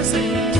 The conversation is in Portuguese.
presente.